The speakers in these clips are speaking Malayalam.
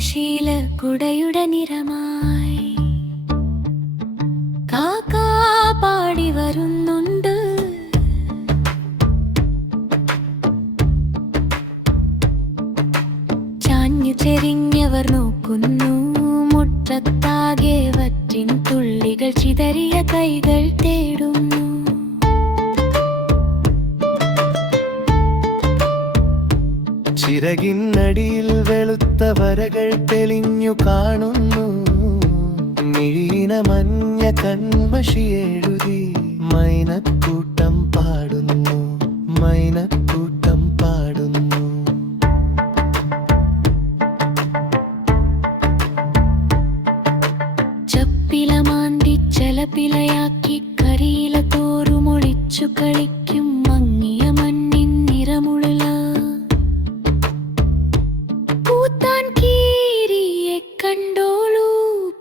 നീലശീല കുടയുടെ നിറമായി കാക്കാ പാടി വരുന്നുണ്ട്. ചാഞ്ഞു ചെരിഞ്ഞവർ നോക്കുന്നു. മുറ്റത്താകെ വറ്റിൻ തുള്ളികൾ ചിതറിയ കൈകൾ തേടുന്നു. ചിറകിനടിയിൽ വെളുത്ത വരകൾ തെളിഞ്ഞു കാണുന്നു. മിഴിന മഞ്ഞ കൺമഷി എഴുതി മൈനക്കൂട്ടം പാടുന്നു. മൈനക്കൂട്ടം പാടുന്നു. ചപ്പില മാന്തി ചലപ്പിലയാക്കി കരിയില തോറുമൊളിച്ചു കളിക്കും മങ്ങിയ മണ്ണിൻ നിറമുള്ള പൂത്താൻ കീരിയെ കണ്ടോളൂ.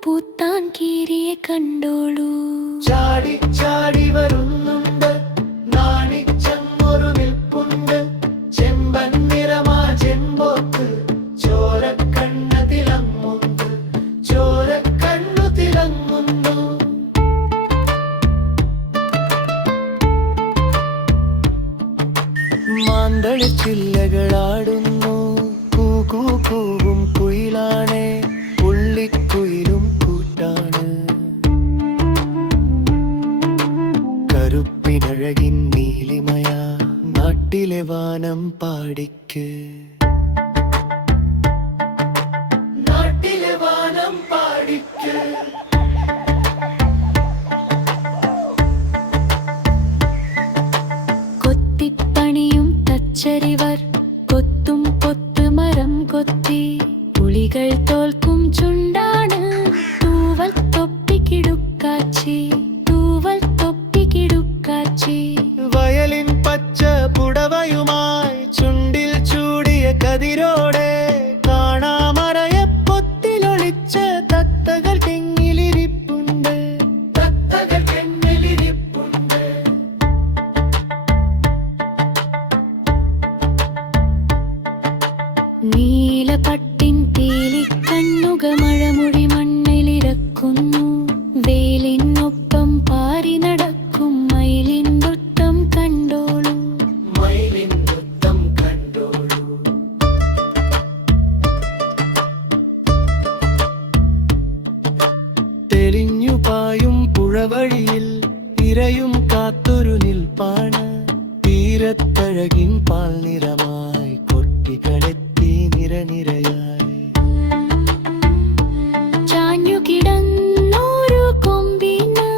പൂത്താൻ കീരിയെ കണ്ടോളൂ. ചാടി ചാടി വരുന്നുണ്ട്. നാണിച്ചങ്ങൊരു നിൽപ്പുണ്ട്. ചെമ്പൻ നിറമാ ചെമ്പോത്ത് ചോരക്കണ്ണു തിളങ്ങുന്നു. ചോരക്കണ്ണു തിളങ്ങുന്നു. മാന്തളി ചില്ലകളാടുന്നു. കൂകൂ കൂവും കുയിലാണേ. പുള്ളിക്കുയിലും കൂട്ടാണ്. കറുപ്പിനഴകിൻ നീലിമയ നാട്ടിലെ വാനം പാടിക്ക്. നാട്ടിലെ വാനം പാടിക്ക്. കൊത്തിപ്പണിയും തച്ചരിവർ കൊത്തും കൊത്ത് മരം കൊത്തി. പുളികൾ തോൽക്കും ചുണ്ടാണ് തൂവൽ തൊപ്പിക്കിടുക്കാച്ചി. തൂവൽ തൊപ്പിക്കിടുക്കാച്ചി. വയലിൻ പച്ച പുടവയുമായി ചുണ്ടിൽ ചൂടിയ കതിരോടെ കാണാമറയ പൊത്തിലൊളിച്ച തത്തകൾ തെങ്ങിലിരിപ്പുണ്ട്. തത്തകൾ തെങ്ങിലിരിപ്പുണ്ട്. നീലപട്ടിൻ പീലിക്കണ്ണുക മഴമുടി മണ്ണിലിറക്കുന്നു. വേലിനൊപ്പം പാറി നടക്കും മയിലിൻ നൃത്തം കണ്ടോളൂ. മയിലിൻ നൃത്തം കണ്ടോളൂ. തെളിഞ്ഞു പായും പുഴവഴിയിൽ ഇരയും കാത്തൊരു നിൽപ്പാണ്. തീരത്തഴകിൻ പാൽ നിറമായി കൊട്ടികളെത്തി നിരനിരയായി. ചാഞ്ഞു കിടന്നോരു കൊമ്പിന്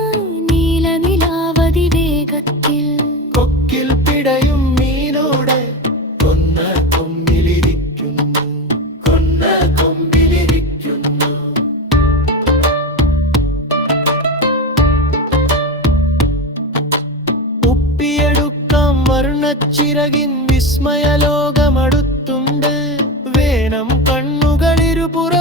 നീലനിലാവതി വേഗത്തിൽ. കൊക്കിൽ പിടയും മീനോടെ കൊന്ന കൊമ്പിലിരിക്കുന്നു. കൊന്ന കൊമ്പിലിരിക്കുന്നു. ഒപ്പിയെടുക്കാം വർണ്ണച്ചിറകിൻ വിസ്മയലോകമടുത്തുണ്ട്. വേണം കണ്ണുകളിരുപുറ